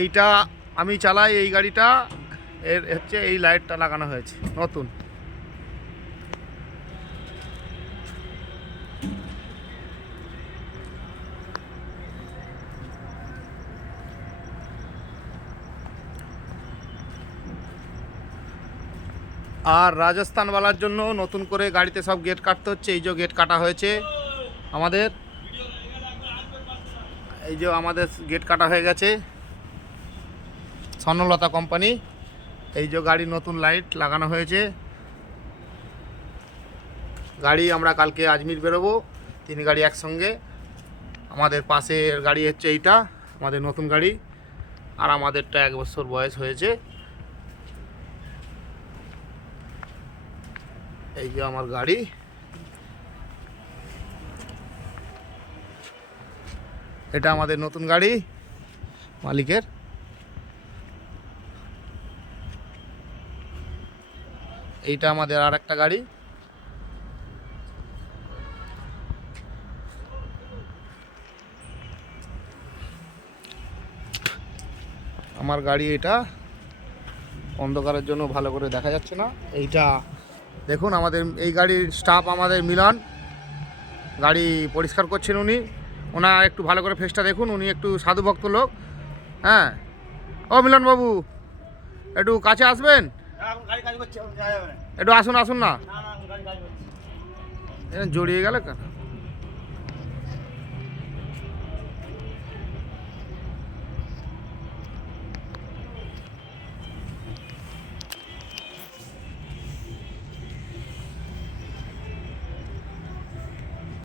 এইটা আমি চালাই এই গাড়িটা, এর হচ্ছে এই লাইটটা লাগানো হয়েছে নতুন। আর রাজস্থানওয়ালার জন্য নতুন করে গাড়িতে সব গেট কাটতে হচ্ছে। এই যে গেট কাটা হয়েছে আমাদের, এই যে আমাদের গেট কাটা হয়ে গেছে স্বর্ণলতা কোম্পানি। এই যে গাড়ি নতুন লাইট লাগানো হয়েছে। গাড়ি আমরা কালকে আজমির বেরোবো, 3 গাড়ি একসঙ্গে। আমাদের পাশের গাড়ি হচ্ছে এইটা, আমাদের নতুন গাড়ি, আর আমাদেরটা 1 বছর বয়স হয়েছে। এই যে আমার গাড়ি, এটা আমাদের নতুন গাড়ি মালিকের। এইটা আমাদের আর একটা গাড়ি। আমার গাড়ি এটা, অন্ধকারের জন্য ভালো করে দেখা যাচ্ছে না। এইটা দেখুন আমাদের এই গাড়ির স্টাফ আমাদের মিলন, গাড়ি পরিষ্কার করছেন উনি। ওনার একটু ভালো করে ফেসটা দেখুন, উনি একটু সাধুভক্ত লোক। হ্যাঁ, ও মিলন বাবু একটু কাছে আসবেন, একটু আসুন আসুন না, জড়িয়ে গেল কেন?